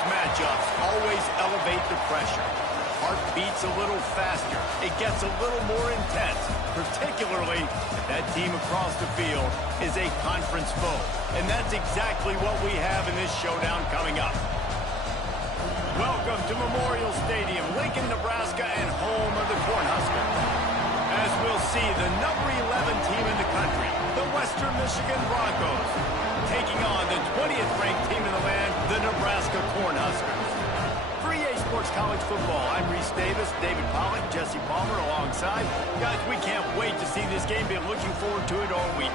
conference matchups always elevate the pressure. Heart beats a little faster. It gets a little more intense, particularly if that team across the field is a conference foe. And that's exactly what we have in this showdown coming up. Welcome to Memorial Stadium, Lincoln, Nebraska, and home of the Cornhuskers. As we'll see, the number 11 team in the country, the Western Michigan Broncos, taking on the 20th ranked team in the land, the Nebraska Cornhuskers. For EA Sports College Football, I'm Reese Davis, David Pollack, Jesse Palmer alongside. Guys, we can't wait to see this game. Been looking forward to it all week.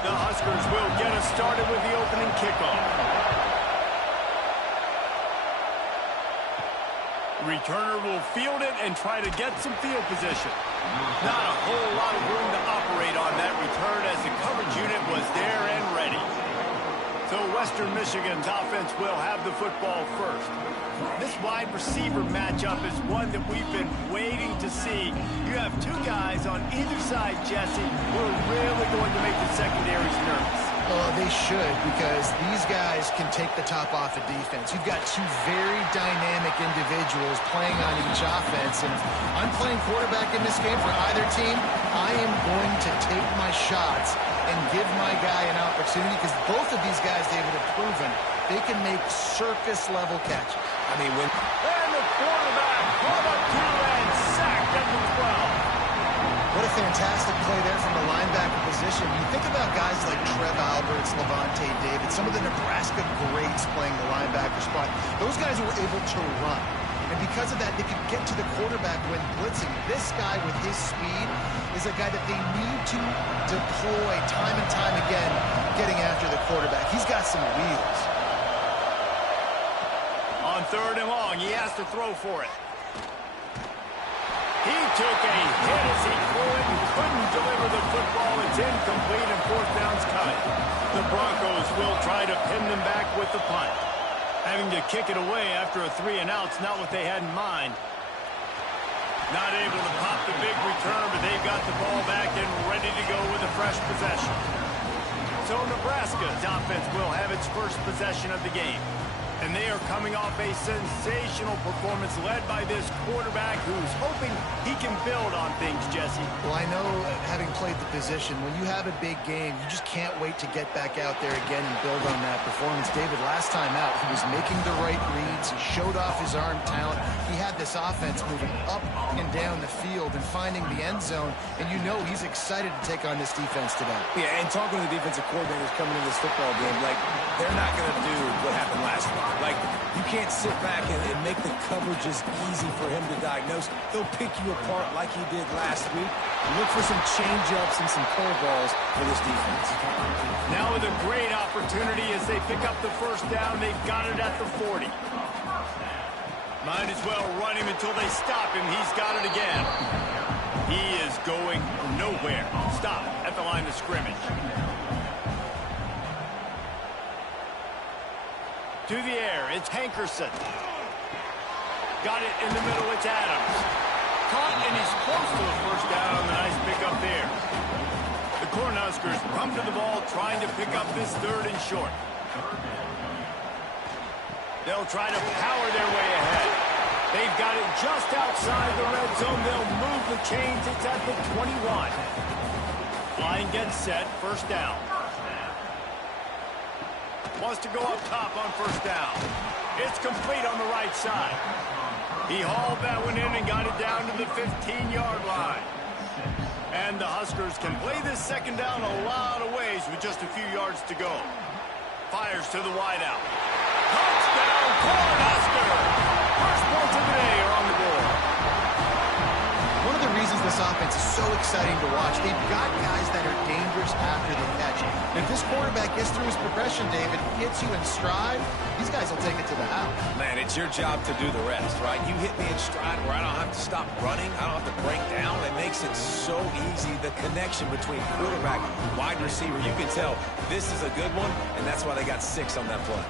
The Huskers will get us started with the opening kickoff. Returner will field it and try to get some field position. Not a whole lot of room to operate on that return as the coverage unit was there and ready. So Western Michigan's offense will have the football first. This wide receiver matchup is one that we've been waiting to see. You have two guys on either side, Jesse, who are really going to make the secondaries nervous. Well, they should, because these guys can take the top off of defense. You've got two very dynamic individuals playing on each offense, and if I'm playing quarterback in this game for either team, I am going to take my shots and give my guy an opportunity, because both of these guys, David, have proven they can make circus-level catches. I mean, when... And the quarterback brought up to and sacked at the 12. What a fantastic play there from the linebacker position. You think about guys like Trev Alberts, Levante David, some of the Nebraska greats playing the linebacker spot. Those guys were able to run. And because of that, they could get to the quarterback when blitzing. This guy with his speed is a guy that they need to deploy time and time again, getting after the quarterback. He's got some wheels. On 3rd and long, he has to throw for it. He took a hit as he threw it and couldn't deliver the football. It's incomplete and 4th down's coming. The Broncos will try to pin them back with the punt. Having to kick it away after a 3-and-out's not what they had in mind. Not able to pop the big return, but they've got the ball back and ready to go with a fresh possession. So Nebraska's offense will have its first possession of the game. And they are coming off a sensational performance led by this quarterback who's hoping he can build on things, Jesse. Well, I know, having played the position, when you have a big game, you just can't wait to get back out there again and build on that performance. David, last time out, he was making the right reads. He showed off his arm talent. He had this offense moving up and down the field and finding the end zone. And you know he's excited to take on this defense today. Yeah, and talking to the defensive coordinators coming into this football game, like, they're not going to do what happened last week. Like, you can't sit back and make the coverages easy for him to diagnose. He'll pick you apart like he did last week. Look for some change-ups and some curveballs for this defense. Now with a great opportunity as they pick up the 1st down. They've got it at the 40. Might as well run him until they stop him. He's got it again. He is going nowhere. Stop at the line of scrimmage. To the air, it's Hankerson. Got it in the middle, it's Adams. Caught, and he's close to the 1st down on the nice pickup there. The Cornhuskers come to the ball, trying to pick up this 3rd and short. They'll try to power their way ahead. They've got it just outside the red zone. They'll move the chains. It's at the 21. Line gets set, 1st down. Wants to go up top on 1st down. It's complete on the right side. He hauled that one in and got it down to the 15-yard line. And the Huskers can play this 2nd down a lot of ways with just a few yards to go. Fires to the wideout. Touchdown, Cornhuskers! First points of the day are on the board. One of the reasons this offense is so exciting to watch, they've got guys that are dangerous after the catch. And if this quarterback gets through his progression, David, hits you in stride, these guys will take it to the house. Man, it's your job to do the rest, right? You hit me in stride where I don't have to stop running. I don't have to break down. It makes it so easy. The connection between quarterback and wide receiver, you can tell this is a good one, and that's why they got 6 on that play.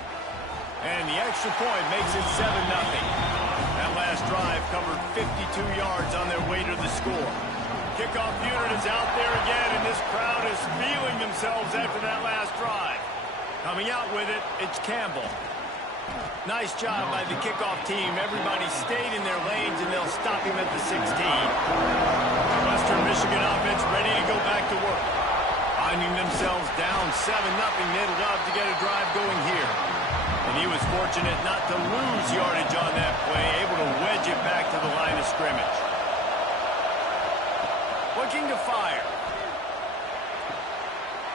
And the extra point makes it 7-0. That last drive covered 52 yards on their way to the score. Kickoff unit is out there again, and this crowd is feeling themselves after that last drive. Coming out with it, it's Campbell. Nice job by the kickoff team. Everybody stayed in their lanes, and they'll stop him at the 16. Western Michigan offense ready to go back to work. Finding themselves down 7-0, they'd love to get a drive going here. And he was fortunate not to lose yardage on that play, able to wedge it back to the line of scrimmage. Looking to fire.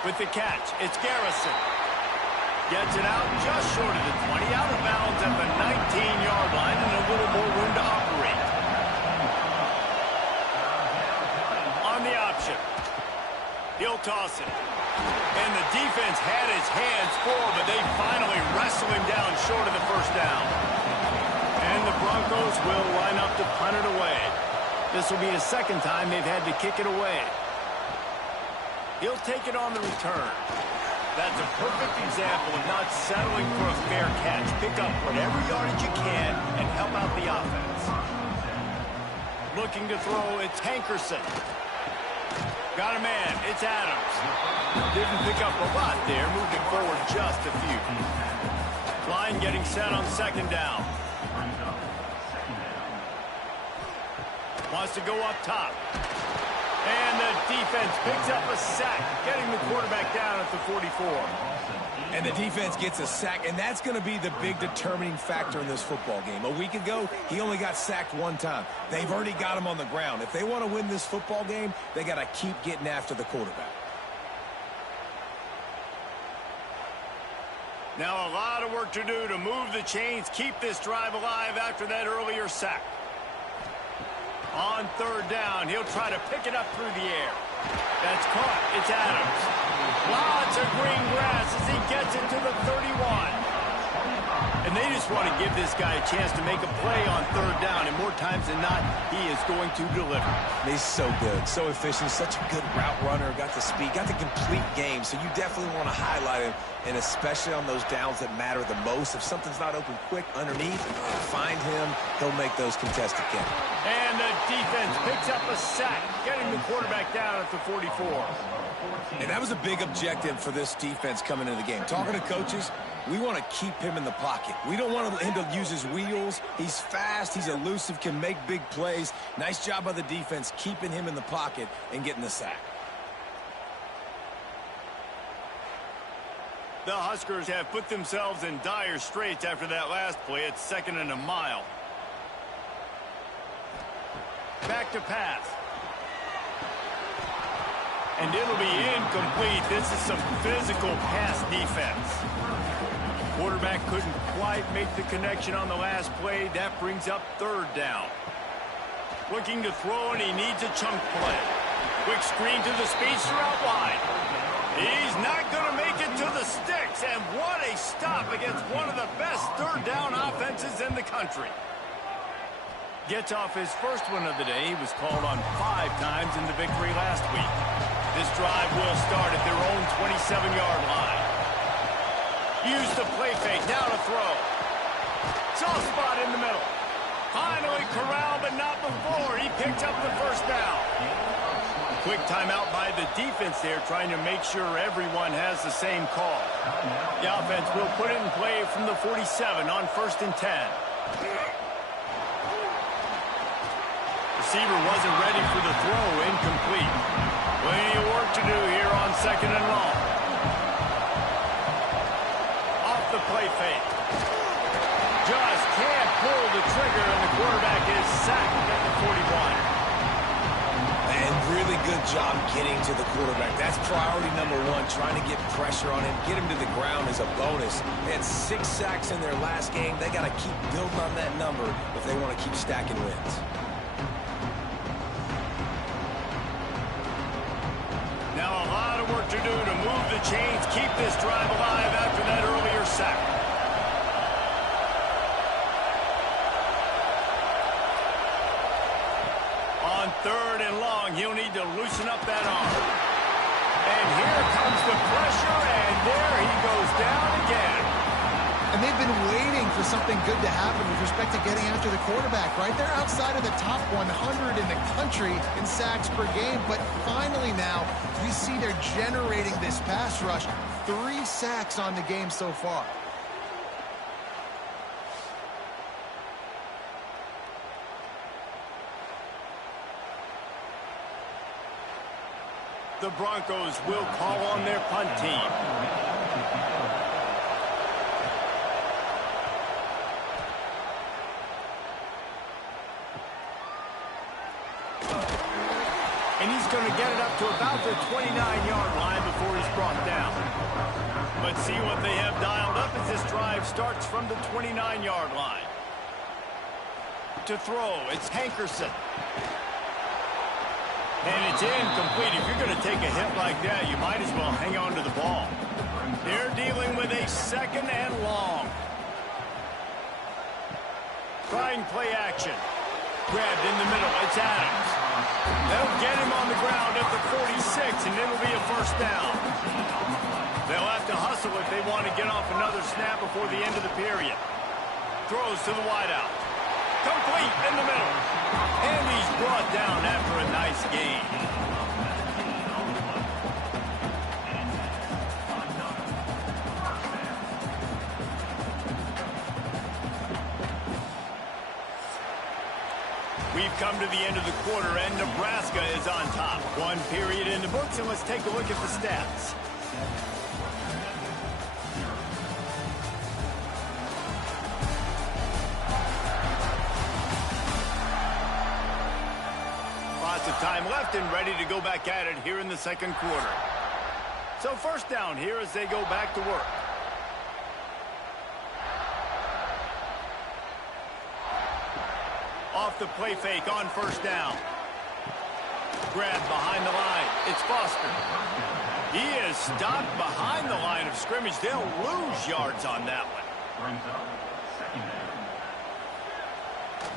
With the catch, it's Garrison. Gets it out just short of the 20, out of bounds at the 19-yard line, and a little more room to operate. On the option. He'll toss it. And the defense had his hands full, but they finally wrestle him down short of the first down. And the Broncos will line up to punt it away. This will be the second time they've had to kick it away. He'll take it on the return. That's a perfect example of not settling for a fair catch. Pick up whatever yardage you can and help out the offense. Looking to throw, it's Hankerson. Got a man, it's Adams. Didn't pick up a lot there, moving forward just a few. Line getting set on second down. Wants to go up top. And the defense picks up a sack, getting the quarterback down at the 44. And the defense gets a sack, and that's going to be the big determining factor in this football game. A week ago, he only got sacked one time. They've already got him on the ground. If they want to win this football game, they got to keep getting after the quarterback. Now a lot of work to do to move the chains, keep this drive alive after that earlier sack. On third down, he'll try to pick it up through the air. That's caught. It's Adams. Lots of green grass as he gets it to the 31. And they just want to give this guy a chance to make a play on third down, and more times than not, he is going to deliver. He's so good, so efficient, such a good route runner, got the speed, got the complete game, so you definitely want to highlight him, and especially on those downs that matter the most. If something's not open quick underneath, find him, he'll make those contested catches. And the defense picks up a sack, getting the quarterback down at the 44. And that was a big objective for this defense coming into the game. Talking to coaches, we want to keep him in the pocket. We don't want him to use his wheels. He's fast, he's elusive, can make big plays. Nice job by the defense keeping him in the pocket and getting the sack. The Huskers have put themselves in dire straits after that last play. It's 2nd and a mile. Back to pass. And it'll be incomplete. This is some physical pass defense. Quarterback couldn't quite make the connection on the last play. That brings up third down. Looking to throw, and he needs a chunk play. Quick screen to the speedster out wide. He's not going to make it to the sticks, and what a stop against one of the best third down offenses in the country. Gets off his first one of the day. He was called on 5 times in the victory last week. This drive will start at their own 27-yard line. Use the play fake, now to throw. Soft spot in the middle. Finally corralled, but not before. He picked up the first down. Quick timeout by the defense there, trying to make sure everyone has the same call. The offense will put it in play from the 47 on 1st and 10. Receiver wasn't ready for the throw, incomplete. Plenty of work to do here on 2nd and long. Off the play fake. Just can't pull the trigger, and the quarterback is sacked at the 41. And really good job getting to the quarterback. That's priority number 1, trying to get pressure on him, get him to the ground as a bonus. They had 6 sacks in their last game. They got to keep building on that number if they want to keep stacking wins. Now a lot of work to do to move the chains, keep this drive alive after that earlier sack. On 3rd and long, he'll need to loosen up that arm. And here comes the pressure, and there he goes down again. And they've been waiting for something good to happen with respect to getting after the quarterback, right? They're outside of the top 100 in the country in sacks per game, but finally now we see they're generating this pass rush. 3 sacks on the game so far. The Broncos will call on their punt team. And he's going to get it up to about the 29-yard line before he's brought down. Let's see what they have dialed up as this drive starts from the 29-yard line. To throw, it's Hankerson. And it's incomplete. If you're going to take a hit like that, you might as well hang on to the ball. They're dealing with a 2nd and long. Trying play action. Grabbed in the middle. It's Adams. They'll get him on the ground at the 46, and it'll be a 1st down. They'll have to hustle if they want to get off another snap before the end of the period. Throws to the wideout. Complete in the middle. And he's brought down after a nice gain. We've come to the end of the quarter, and Nebraska is on top. 1 period in the books, and let's take a look at the stats. Lots of time left and ready to go back at it here in the 2nd quarter. So 1st down here as they go back to work. Off the play fake on 1st down. Grabbed behind the line. It's Foster. He is stopped behind the line of scrimmage. They'll lose yards on that one.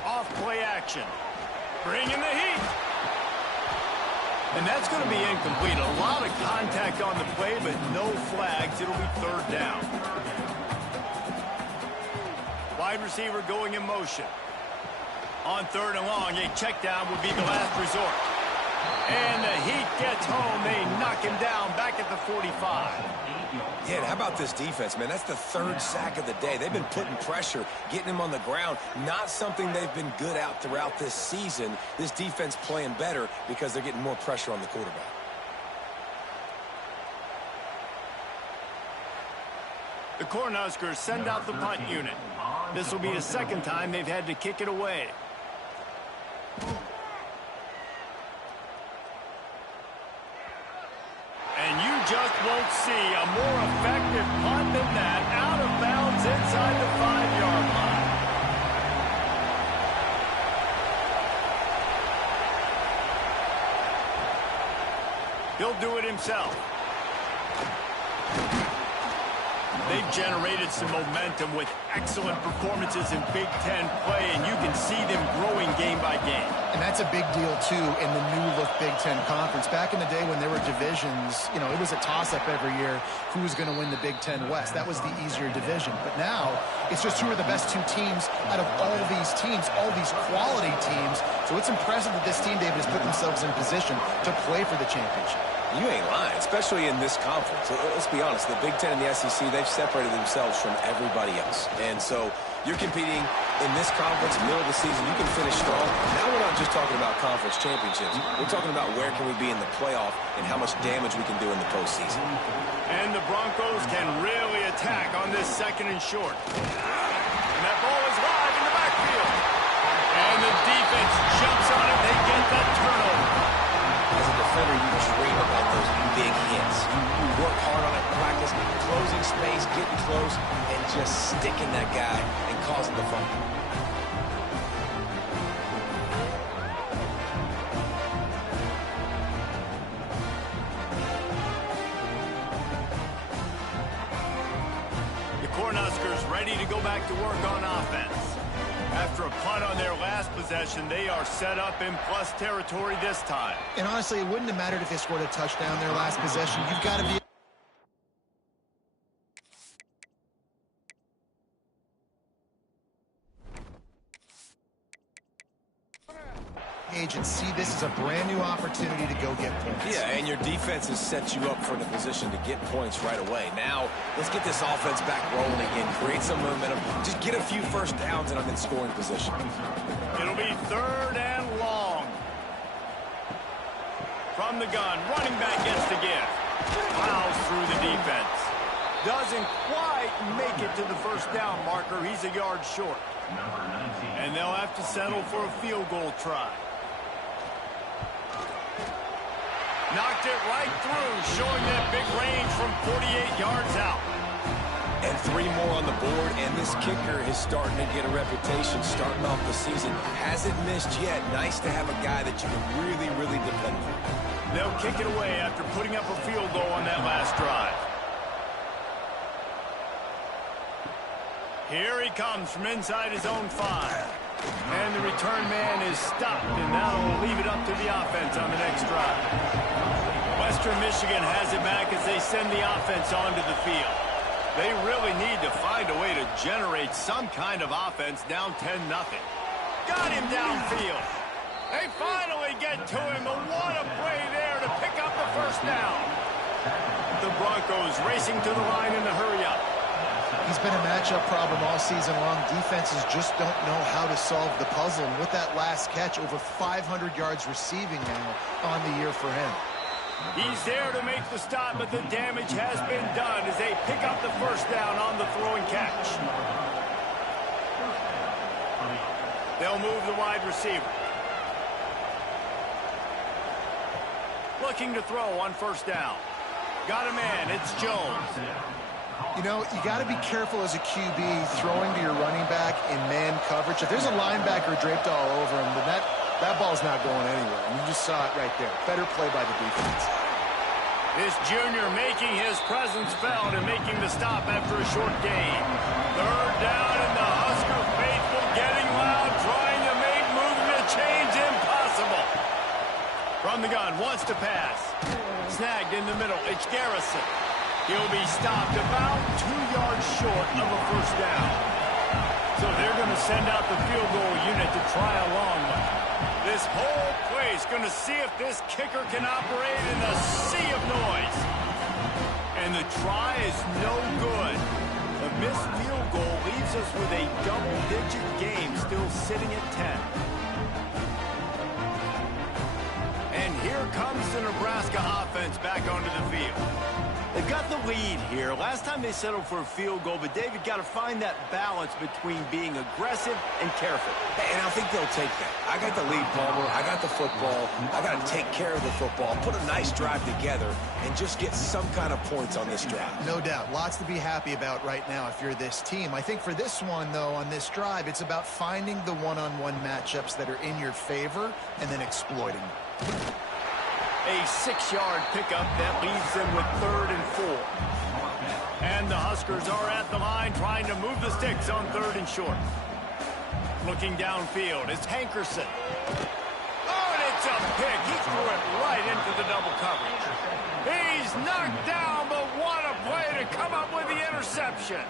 Off play action. Bringing the heat. And that's going to be incomplete. A lot of contact on the play, but no flags. It'll be 3rd down. Wide receiver going in motion. On 3rd and long, a check down would be the last resort. And the Heat gets home. They knock him down back at the 45. Yeah, and how about this defense, man? That's the 3rd sack of the day. They've been putting pressure, getting him on the ground. Not something they've been good at throughout this season. This defense playing better because they're getting more pressure on the quarterback. The Cornhuskers send out the punt unit. This will be the 2nd time they've had to kick it away. And you just won't see a more effective punt than that. Out of bounds inside the 5-yard line. He'll do it himself. They've generated some momentum with excellent performances in Big Ten play, and you can see them growing game by game. And that's a big deal, too, in the new-look Big Ten Conference. Back in the day when there were divisions, you know, it was a toss-up every year who was going to win the Big Ten West. That was the easier division. But now it's just who are the best 2 teams out of all these teams, all these quality teams. So it's impressive that this team, David, has put themselves in position to play for the championship. You ain't lying, especially in this conference. Let's be honest, the Big Ten and the SEC, they've separated themselves from everybody else. And so you're competing in this conference, middle of the season, you can finish strong. Now we're not just talking about conference championships. We're talking about where can we be in the playoff and how much damage we can do in the postseason. And the Broncos can really attack on this 2nd and short. And that ball is live in the backfield. And the defense jumps on it. They get that turnover. As a defender, you dream about those big hits. You work hard on it, practice, closing space, getting close, and just sticking that guy and causing the fumble. The Cornhuskers ready to go back to work on offense. After a punt on their last possession, they are set up in plus territory this time. And honestly, it wouldn't have mattered if they scored a touchdown their last possession. You've got to be agents see this as a brand new opportunity to go get points. Yeah, and your defense has set you up for the position to get points right away. Now, let's get this offense back rolling again, create some momentum, just get a few first downs, and I'm in scoring position. It'll be 3rd and long. From the gun, running back gets the gift. Plows through the defense. Doesn't quite make it to the first down marker. He's a yard short. And they'll have to settle for a field goal try. Knocked it right through, showing that big range from 48 yards out. And 3 more on the board, and this kicker is starting to get a reputation starting off the season. Hasn't missed yet. Nice to have a guy that you can really, really depend on. They'll kick it away after putting up a field goal on that last drive. Here he comes from inside his own 5. And the return man is stopped, and that'll leave it up to the offense on the next drive. Western Michigan has it back as they send the offense onto the field. They really need to find a way to generate some kind of offense down 10-0. Got him downfield. They finally get to him, and what a play there to pick up the first down. The Broncos racing to the line in the hurry-up. He's been a matchup problem all season long. Defenses just don't know how to solve the puzzle. And with that last catch, over 500 yards receiving now on the year for him. He's there to make the stop, but the damage has been done as they pick up the first down on the throw and catch. They'll move the wide receiver. Looking to throw on first down. Got a man, it's Jones. You know, you got to be careful as a QB throwing to your running back in man coverage. If there's a linebacker draped all over him, then that ball's not going anywhere. And you just saw it right there. Better play by the defense. This junior making his presence felt and making the stop after a short gain. 3rd down, and the Husker faithful getting loud, trying to make moving the chains impossible. From the gun, wants to pass. Snagged in the middle, it's Garrison. He'll be stopped about 2 yards short of a first down. So they're going to send out the field goal unit to try a long one. This whole place going to see if this kicker can operate in a sea of noise. And the try is no good. A missed field goal leaves us with a double-digit game still sitting at 10. And here comes the Nebraska offense back onto the field. They've got the lead here. Last time they settled for a field goal, but David got to find that balance between being aggressive and careful. And I think they'll take that. I got the lead, Palmer. I got the football. I got to take care of the football, put a nice drive together, and just get some kind of points on this drive. No doubt. Lots to be happy about right now if you're this team. I think for this one, though, on this drive, it's about finding the one-on-one matchups that are in your favor and then exploiting them. A 6-yard pickup that leaves them with 3rd and 4. And the Huskers are at the line trying to move the sticks on 3rd and short. Looking downfield, it's Hankerson. Oh, and it's a pick. He threw it right into the double coverage. He's knocked down, but what a play to come up with the interception.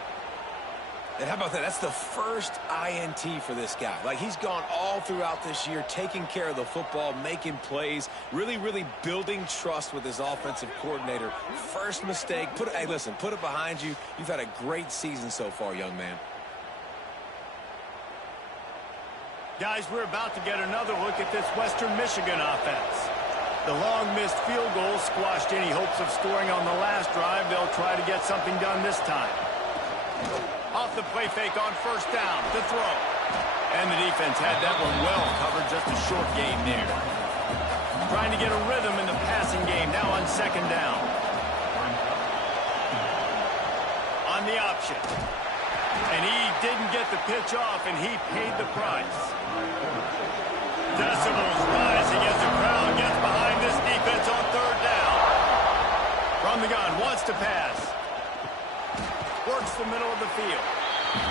And how about that? That's the first INT for this guy. Like, he's gone all throughout this year, taking care of the football, making plays, really, really building trust with his offensive coordinator. First mistake. Hey, listen, put it behind you. You've had a great season so far, young man. Guys, we're about to get another look at this Western Michigan offense. The long missed field goal squashed any hopes of scoring on the last drive. They'll try to get something done this time. Off the play fake on first down to throw. And the defense had that one well covered, just a short game there. Trying to get a rhythm in the passing game now on 2nd down. On the option. And he didn't get the pitch off, and he paid the price. Decibels rising as the crowd gets behind this defense on 3rd down. From the gun, wants to pass. Works the middle of the field.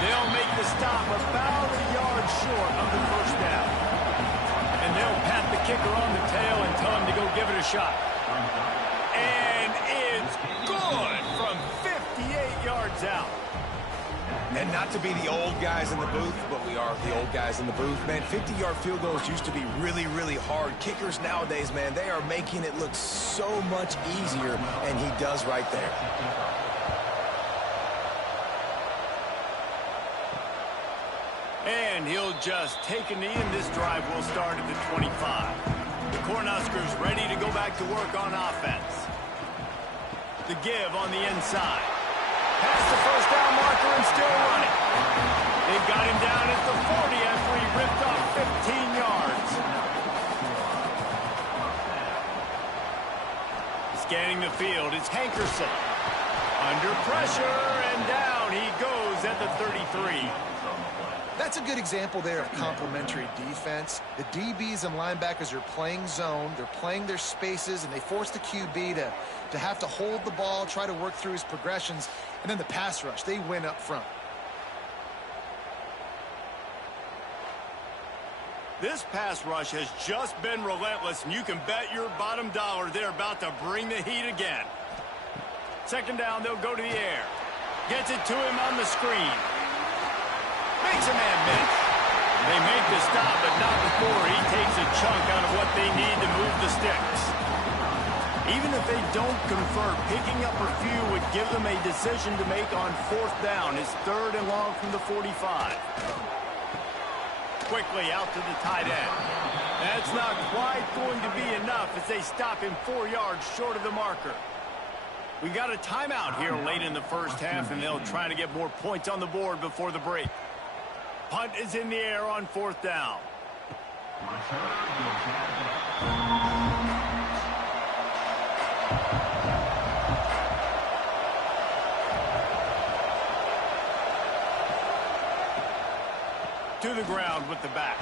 They'll make the stop about a yard short of the first down. And they'll pat the kicker on the tail and tell him to go give it a shot. And it's good from 58 yards out. And not to be the old guys in the booth, but we are the old guys in the booth. Man, 50-yard field goals used to be really, really hard. Kickers nowadays, man, they are making it look so much easier, and he does right there. And he'll just take a knee, and this drive will start at the 25. The Cornhuskers ready to go back to work on offense. The give on the inside. Past the first down marker and still running. They've got him down at the 40 after he ripped off 15 yards. Scanning the field, it's Hankerson. Under pressure, and down he goes at the 33. That's a good example there of complementary defense. The DBs and linebackers are playing zone, they're playing their spaces, and they force the QB to have to hold the ball, try to work through his progressions, and then the pass rush, they win up front. This pass rush has just been relentless, and you can bet your bottom dollar they're about to bring the heat again. Second down, they'll go to the air. Gets it to him on the screen. Makes a man miss. They make the stop, but not before he takes a chunk out of what they need to move the sticks. Even if they don't convert, picking up a few would give them a decision to make on fourth down. It's 3rd and long from the 45. Quickly out to the tight end. That's not quite going to be enough as they stop him 4 yards short of the marker. We got a timeout here late in the first half, and they'll try to get more points on the board before the break. Punt is in the air on 4th down. To the ground with the back.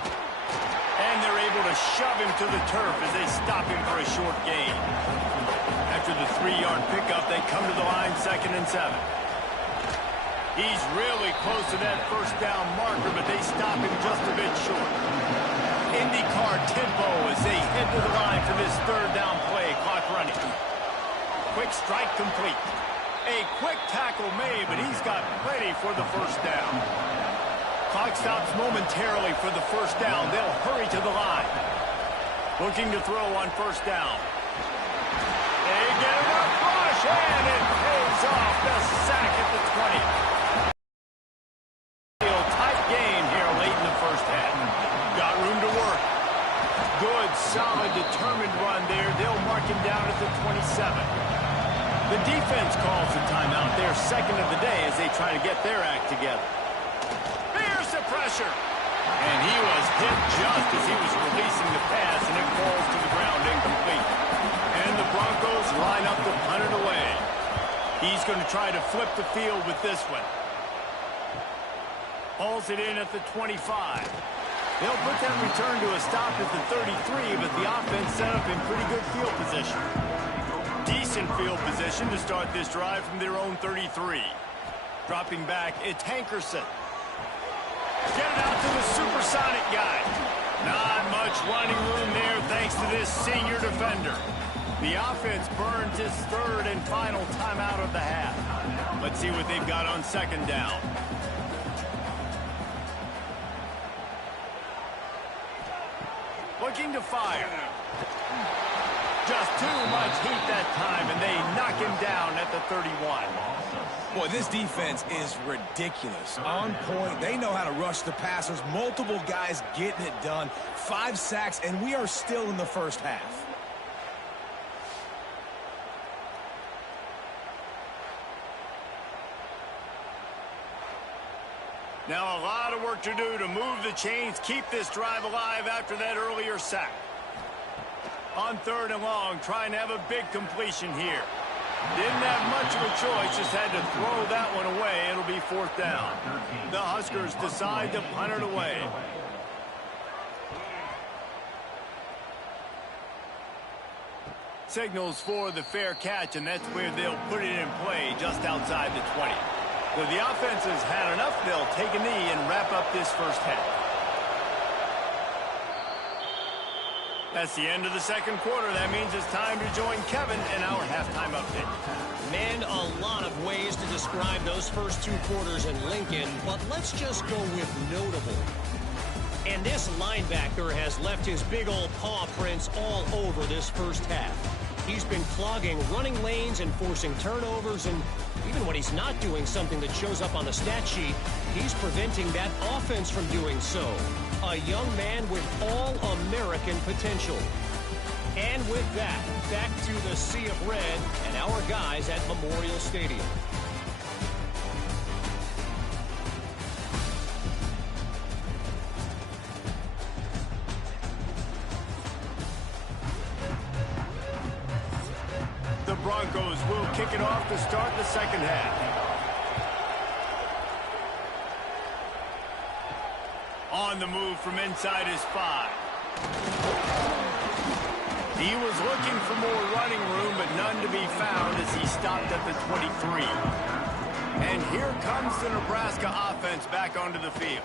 And they're able to shove him to the turf as they stop him for a short gain. After the 3-yard pickup, they come to the line 2nd and 7. He's really close to that first down marker, but they stop him just a bit short. IndyCar tempo as they head to the line for this 3rd down play. Clock running. Quick strike complete. A quick tackle made, but he's got plenty for the first down. Clock stops momentarily for the first down. They'll hurry to the line. Looking to throw on 1st down. They get it up, rush, and it pays off. The sack at the 20. Tight game here late in the first half. Got room to work. Good, solid, determined run there. They'll mark him down at the 27. The defense calls the timeout. Their 2nd of the day as they try to get their act together. Here's the pressure. And he was hit just as he was releasing the pass, and it falls to the ground incomplete. And the Broncos line up to punt it away. He's going to try to flip the field with this one. Hauls it in at the 25. They'll put that return to a stop at the 33, but the offense set up in pretty good field position. Decent field position to start this drive from their own 33. Dropping back, it's Hankerson. Get it out to the supersonic guy. Not much running room there thanks to this senior defender. The offense burns its 3rd and final timeout of the half. Let's see what they've got on 2nd down. Looking to fire. Just too much heat that time, and they knock him down at the 31. Boy, this defense is ridiculous. On point. They know how to rush the passers. Multiple guys getting it done. 5 sacks, and we are still in the first half. Now a lot of work to do to move the chains, keep this drive alive after that earlier sack. On 3rd and long, trying to have a big completion here. Didn't have much of a choice, just had to throw that one away. It'll be 4th down. The Huskers decide to punt it away. Signals for the fair catch, and that's where they'll put it in play just outside the 20. So the offense has had enough. They'll take a knee and wrap up this first half. That's the end of the second quarter. That means it's time to join Kevin in our halftime update. Man, a lot of ways to describe those first 2 quarters in Lincoln, but let's just go with notable. And this linebacker has left his big old paw prints all over this first half. He's been clogging running lanes and forcing turnovers, and even when he's not doing something that shows up on the stat sheet, he's preventing that offense from doing so. A young man with all-American potential. And with that, back to the Sea of Red and our guys at Memorial Stadium. The Broncos will kick it off to start the second half. On the move from inside his 5. He was looking for more running room, but none to be found as he stopped at the 23. And here comes the Nebraska offense back onto the field.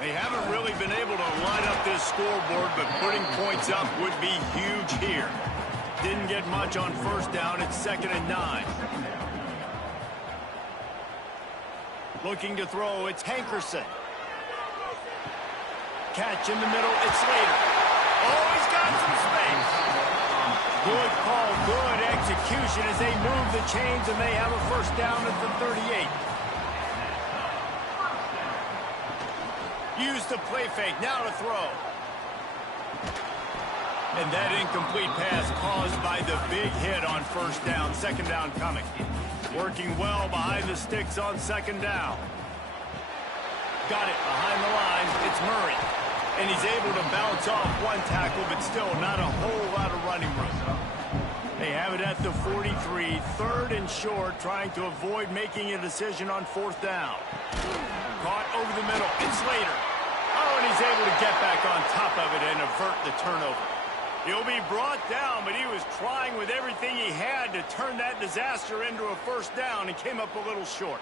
They haven't really been able to line up this scoreboard, but putting points up would be huge here. Didn't get much on first down. It's 2nd and 9. Looking to throw, it's Hankerson. Catch in the middle, it's Slater. Oh, he's got some space. Good call, good execution as they move the chains, and they have a first down at the 38. Use the play fake, now to throw. And that incomplete pass caused by the big hit on first down. 2nd down coming. Working well behind the sticks on 2nd down. Got it behind the line. It's Murray. And he's able to bounce off one tackle, but still not a whole lot of running room. They have it at the 43, 3rd and short, trying to avoid making a decision on 4th down. Caught over the middle. It's Slater. Oh, and he's able to get back on top of it and avert the turnover. He'll be brought down, but he was trying with everything he had to turn that disaster into a first down and came up a little short.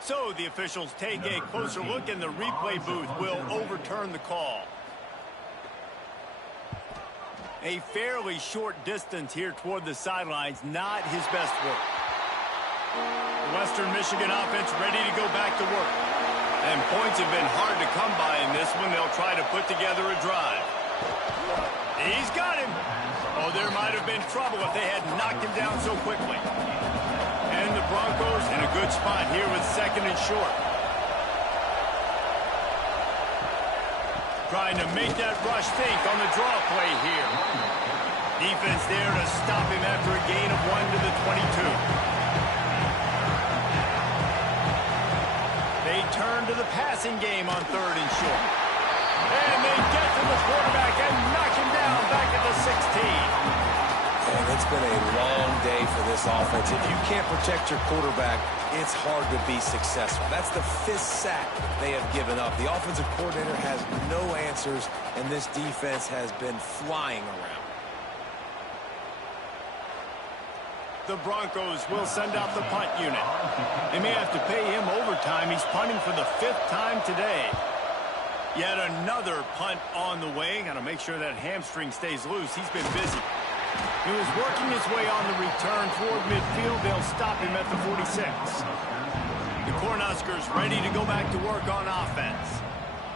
So the officials take a closer look, and the replay booth will overturn the call. A fairly short distance here toward the sidelines, not his best work. Western Michigan offense ready to go back to work. And points have been hard to come by in this one. They'll try to put together a drive. He's got him. Oh, there might have been trouble if they had knocked him down so quickly. And the Broncos in a good spot here with 2nd and short. Trying to make that rush think on the draw play here. Defense there to stop him after a gain of 1 to the 22. They turn to the passing game on 3rd and short. And they get to the quarterback and knock him down back at the 16. And it's been a long day for this offense. If you can't protect your quarterback, it's hard to be successful. That's the 5th sack they have given up. The offensive coordinator has no answers, and this defense has been flying around. The Broncos will send out the punt unit. They may have to pay him overtime. He's punting for the 5th time today. Yet another punt on the way. Got to make sure that hamstring stays loose. He's been busy. He was working his way on the return toward midfield. They'll stop him at the 46. The Cornhuskers ready to go back to work on offense.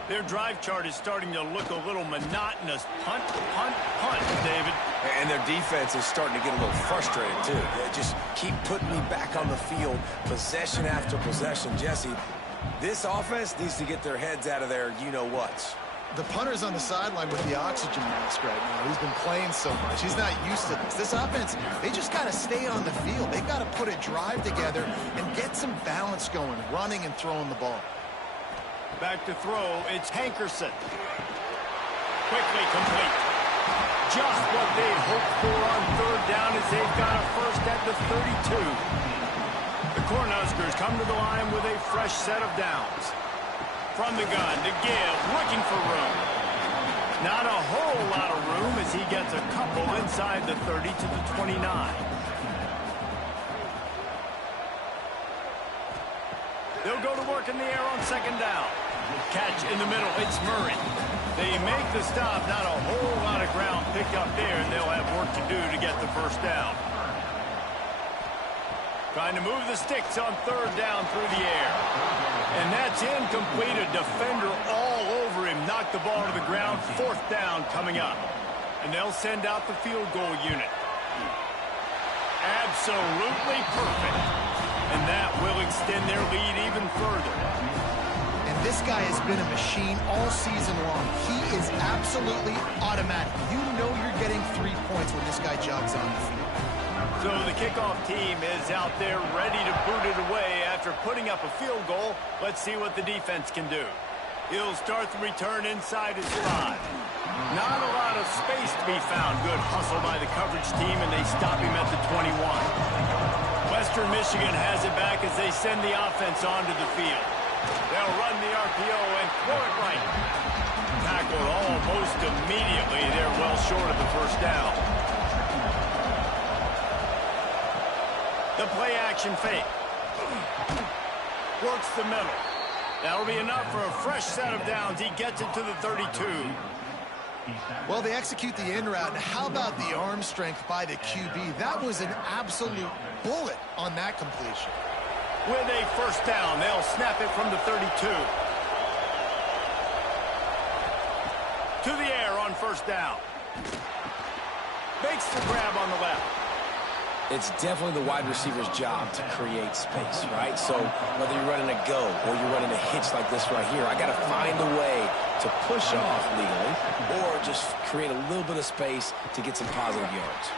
Their drive chart is starting to look a little monotonous. Punt, punt, punt, David. And their defense is starting to get a little frustrated, too. They just keep putting me back on the field, possession after possession. Jesse, this offense needs to get their heads out of their you-know-whats. The punter's on the sideline with the oxygen mask right now. He's been playing so much. He's not used to this. This offense, they just got to stay on the field. They've got to put a drive together and get some balance going, running and throwing the ball. Back to throw, it's Hankerson. Quickly complete. Just what they'd hoped for on 3rd down as they've got a first at the 32. The Cornhuskers come to the line with a fresh set of downs. From the gun to give, looking for room. Not a whole lot of room as he gets a couple inside the 30 to the 29. They'll go to work in the air on second down. Catch in the middle. It's Murray. They make the stop. Not a whole lot of ground picked up there, and they'll have work to do to get the first down. Trying to move the sticks on third down through the air. And that's incomplete. A defender all over him. Knocked the ball to the ground. Fourth down coming up. And they'll send out the field goal unit. Absolutely perfect. And that will extend their lead even further. And this guy has been a machine all season long. He is absolutely automatic. You know you're getting 3 points when this guy jogs on the field. So the kickoff team is out there ready to boot it away after putting up a field goal. Let's see what the defense can do. He'll start the return inside his 5. Not a lot of space to be found. Good hustle by the coverage team, and they stop him at the 21. Western Michigan has it back as they send the offense onto the field. They'll run the RPO and throw it right. Tackled almost immediately. They're well short of the first down. The play action fake. Works the middle. That'll be enough for a fresh set of downs. He gets it to the 32. Well, they execute the in route. And how about the arm strength by the QB? That was an absolute bullet on that completion. With a first down, they'll snap it from the 32. To the air on first down. Makes the grab on the left. It's definitely the wide receiver's job to create space, right? So whether you're running a go or you're running a hitch like this right here, I got to find a way to push off legally or just create a little bit of space to get some positive yards.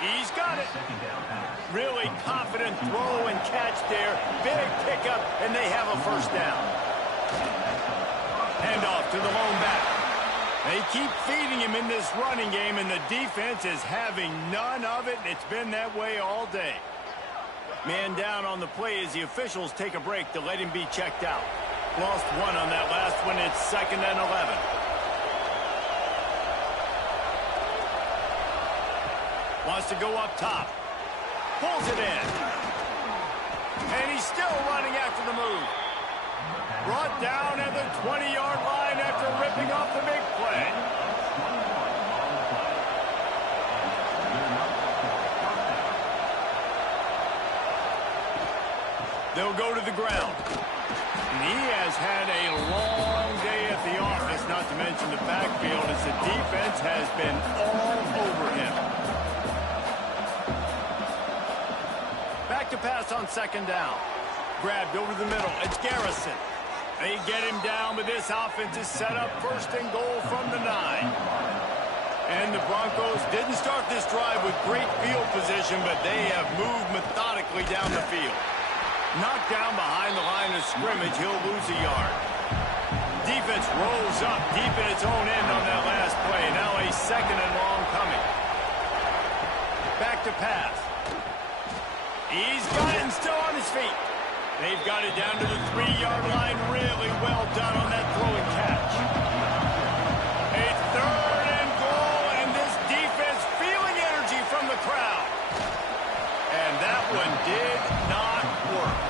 He's got it. Really confident throw and catch there. Big pickup, and they have a first down. Handoff to the lone back. They keep feeding him in this running game, and the defense is having none of it. It's been that way all day. Man down on the play as the officials take a break to let him be checked out. Lost one on that last one. It's 2nd and 11. Wants to go up top. Pulls it in. And he's still running after the move. Brought down at the 20-yard line after ripping off the big play. They'll go to the ground. And he has had a long day at the office, not to mention the backfield, as the defense has been all over him. Back to pass on second down. Grabbed over the middle. It's Garrison. They get him down, but this offense is set up 1st and goal from the 9. And the Broncos didn't start this drive with great field position, but they have moved methodically down the field. Knocked down behind the line of scrimmage, he'll lose a yard. Defense rolls up deep in its own end on that last play. Now a 2nd and long coming. Back to pass. He's got it and still on his feet. They've got it down to the 3-yard line. Really well done on that throw and catch. A 3rd and goal, and this defense feeling energy from the crowd. And that one did not work.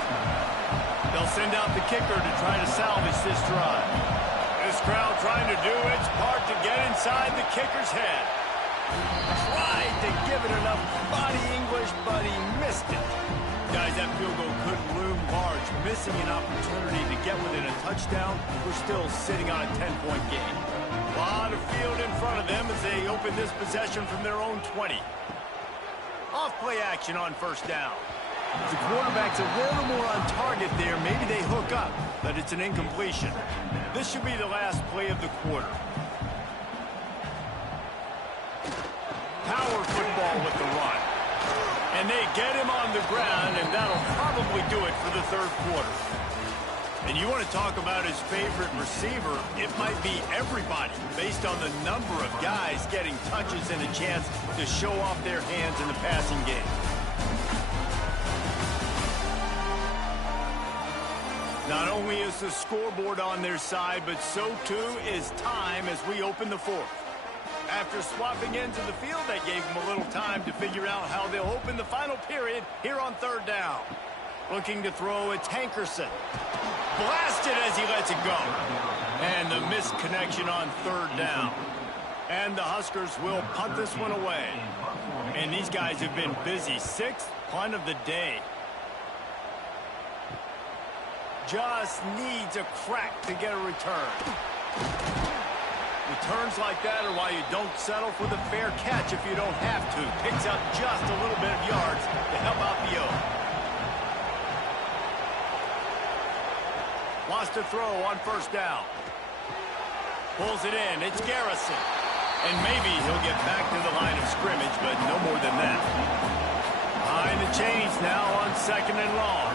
They'll send out the kicker to try to salvage this drive. This crowd trying to do its part to get inside the kicker's head. Tried to give it enough body English, but he missed it. Guys, that field goal could loom large. Missing an opportunity to get within a touchdown. We're still sitting on a 10-point game. A lot of field in front of them as they open this possession from their own 20. Off-play action on first down. The quarterback's a little more on target there. Maybe they hook up, but it's an incompletion. This should be the last play of the quarter. Power football with the run. And they get him on the ground, and that'll probably do it for the 3rd quarter. And you want to talk about his favorite receiver, it might be everybody, based on the number of guys getting touches and a chance to show off their hands in the passing game. Not only is the scoreboard on their side, but so too is time as we open the 4th. After swapping into the field, that gave them a little time to figure out how they'll open the final period here on 3rd down. Looking to throw, it's Hankerson. Blasted as he lets it go. And the missed connection on third down. And the Huskers will punt this one away. And these guys have been busy. 6th punt of the day. Just needs a crack to get a return. Returns like that are why you don't settle for the fair catch if you don't have to. Picks up just a little bit of yards to help out the O. Wants to throw on first down. Pulls it in. It's Garrison. And maybe he'll get back to the line of scrimmage, but no more than that. Behind the chains now on 2nd and long.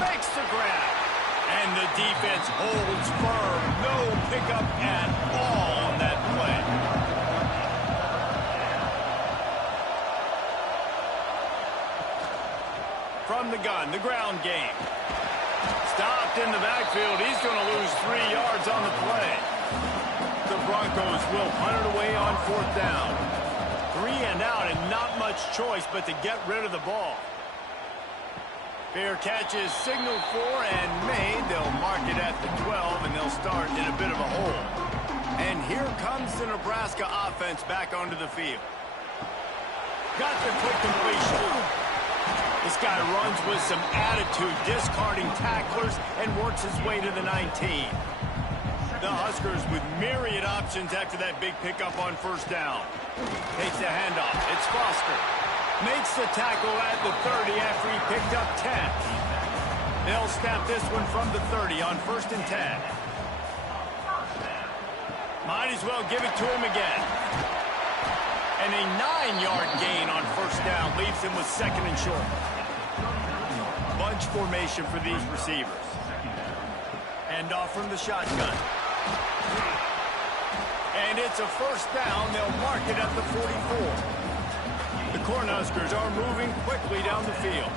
Makes the grab. And the defense holds firm. No pickup at all on that play. From the gun, the ground game. Stopped in the backfield. He's going to lose 3 yards on the play. The Broncos will punt it away on 4th down. 3 and out and not much choice but to get rid of the ball. Fair catch is signaled for and made. They'll mark it at the 12 and they'll start in a bit of a hole. And here comes the Nebraska offense back onto the field. Got the quick completion. This guy runs with some attitude, discarding tacklers, and works his way to the 19. The Huskers with myriad options after that big pickup on first down. Takes the handoff. It's Foster. Makes the tackle at the 30 after he picked up 10. They'll snap this one from the 30 on 1st and 10. Might as well give it to him again. And a 9-yard gain on first down leaves him with 2nd and short. Bunch formation for these receivers. Hand off from the shotgun. And it's a first down. They'll mark it at the 44. The Cornhuskers are moving quickly down the field.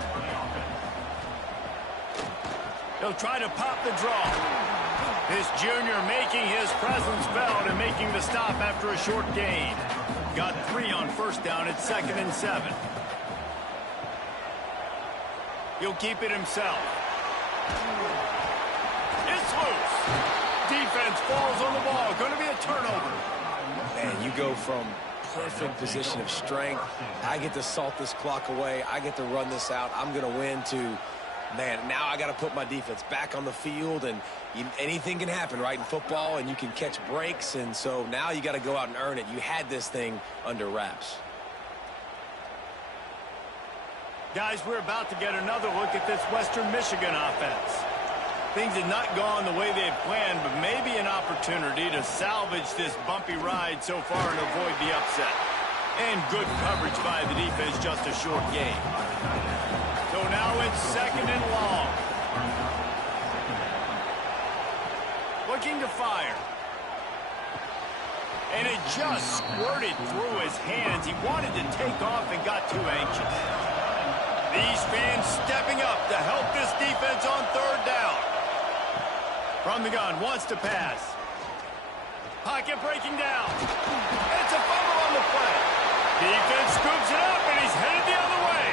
They'll try to pop the draw. This junior making his presence felt and making the stop after a short gain. Got 3 on first down at 2nd and 7. He'll keep it himself. It's loose. Defense falls on the ball. Going to be a turnover. Man, you go from perfect position of strength. I get to salt this clock away. I get to run this out. I'm going to win to, man, now I got to put my defense back on the field, and anything can happen, right, in football, and you can catch breaks, and so now you got to go out and earn it. You had this thing under wraps. Guys, we're about to get another look at this Western Michigan offense. Things have not gone the way they had planned, but maybe an opportunity to salvage this bumpy ride so far and avoid the upset. And good coverage by the defense, just a short game. So now it's 2nd and long. Looking to fire. And it just squirted through his hands. He wanted to take off and got too anxious. These fans stepping up to help this defense on 3rd down. From the gun, wants to pass. Pocket breaking down. It's a fumble on the play. Defense scoops it up, and he's headed the other way.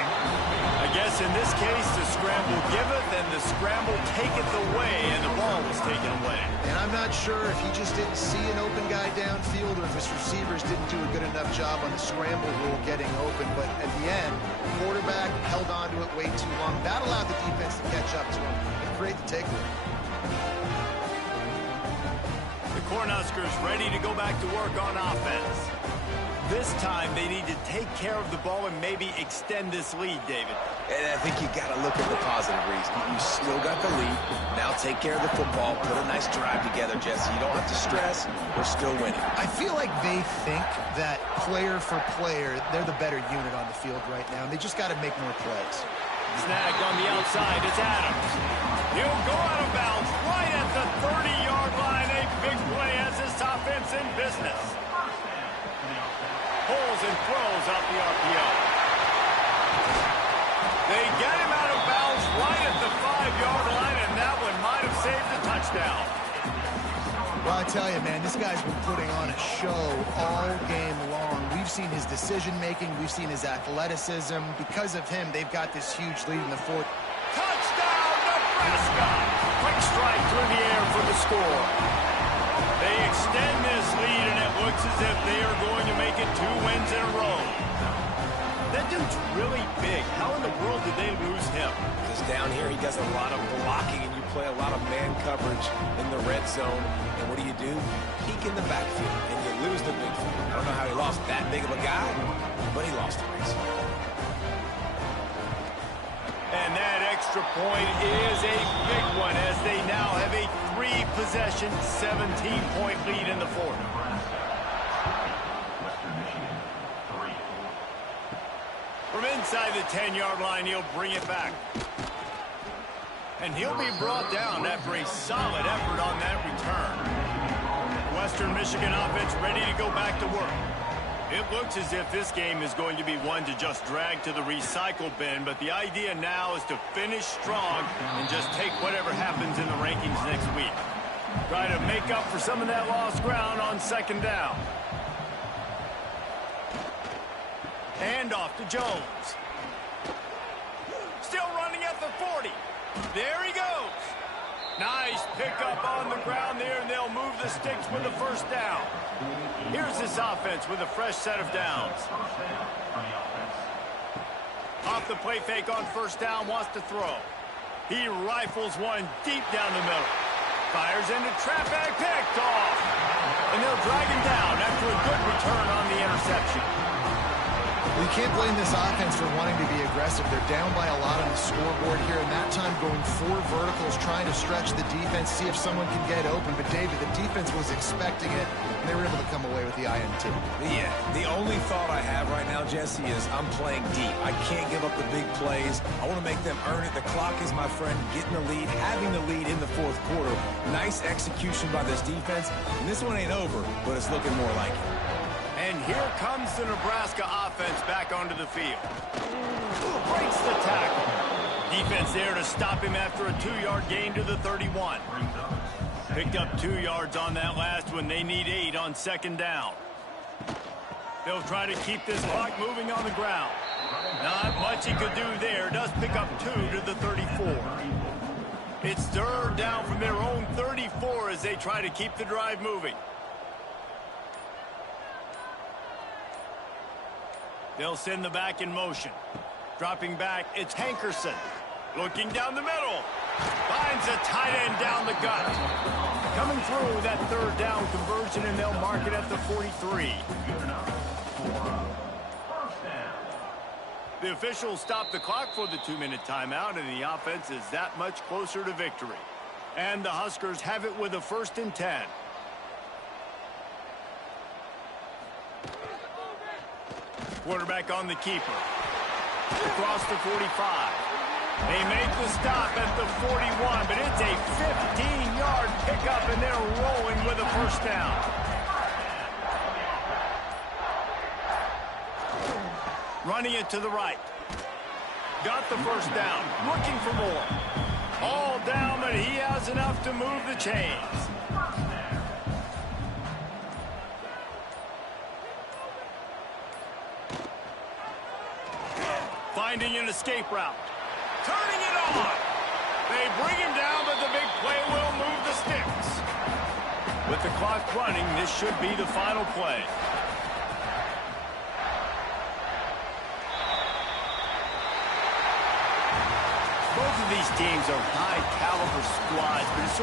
I guess in this case, the scramble giveth, and the scramble taketh away, and the ball was taken away. And I'm not sure if he just didn't see an open guy downfield or if his receivers didn't do a good enough job on the scramble rule getting open. But at the end, the quarterback held on to it way too long. That allowed the defense to catch up to him and create the takeaway. The Cornhuskers ready to go back to work on offense. This time they need to take care of the ball and maybe extend this lead, David. And I think you got to look at the positive reason. You still got the lead. Now take care of the football. Put a nice drive together, Jesse. You don't have to stress. We're still winning. I feel like they think that player for player, they're the better unit on the field right now, and they just got to make more plays. Snagged on the outside. It's Adams. He'll go out of bounds right at the 30-yard line. A big play as this offense in business. Pulls and throws out the RPO. They get him out of bounds right at the 5-yard line, and that one might have saved the touchdown. Well, I tell you, man, this guy's been putting on a show all game long. We've seen his decision-making. We've seen his athleticism. Because of him, they've got this huge lead in the fourth. Touchdown, Nebraska! Quick strike through the air for the score. They extend this lead, and it looks as if they are going to make it 2 wins in a row. That dude's really big. How in the world did they lose him? Because down here he does a lot of blocking, and you play a lot of man coverage in the red zone. And what do? Peek in the backfield, and you lose the big field. I don't know how he lost that big of a guy, but he lost the race. And that extra point is a big one, as they now have a 3-possession, 17-point lead in the fourth. From inside the 10-yard line, he'll bring it back. And he'll be brought down after a solid effort on that return. Western Michigan offense ready to go back to work. It looks as if this game is going to be one to just drag to the recycle bin, but the idea now is to finish strong and just take whatever happens in the rankings next week. Try to make up for some of that lost ground on second down. Hand off to Jones. Still running at the 40. There he goes. Nice pickup on the ground there, and they'll move the sticks with the first down. Here's this offense with a fresh set of downs. Off the play fake on first down, wants to throw. He rifles one deep down the middle. Fires into trap bag, picked off. And they'll drag him down after a good return on the interception. You can't blame this offense for wanting to be aggressive. They're down by a lot on the scoreboard here, and that time going 4 verticals, trying to stretch the defense, see if someone can get open. But, David, the defense was expecting it, and they were able to come away with the INT. Yeah, the only thought I have right now, Jesse, is I'm playing deep. I can't give up the big plays. I want to make them earn it. The clock is my friend. Getting the lead, having the lead in the fourth quarter. Nice execution by this defense. And this one ain't over, but it's looking more like it. And here comes the Nebraska offense back onto the field. Breaks the tackle. Defense there to stop him after a 2-yard gain to the 31. Picked up 2 yards on that last one. They need 8 on second down. They'll try to keep this clock moving on the ground. Not much he could do there. Does pick up 2 to the 34. It's third down from their own 34 as they try to keep the drive moving. They'll send the back in motion. Dropping back, it's Hankerson. Looking down the middle. Finds a tight end down the gut. Coming through that third down conversion, and they'll mark it at the 43. The officials stop the clock for the 2-minute timeout, and the offense is that much closer to victory. And the Huskers have it with a 1st and 10. Quarterback on the keeper. Across the 45. They make the stop at the 41, but it's a 15-yard pickup, and they're rolling with a first down. Running it to the right. Got the first down. Looking for more. All down, but he has enough to move the chains. Finding an escape route. Turning it on. They bring him down, but the big play will move the sticks. With the clock running, this should be the final play. Both of these teams are high-caliber squads, but it's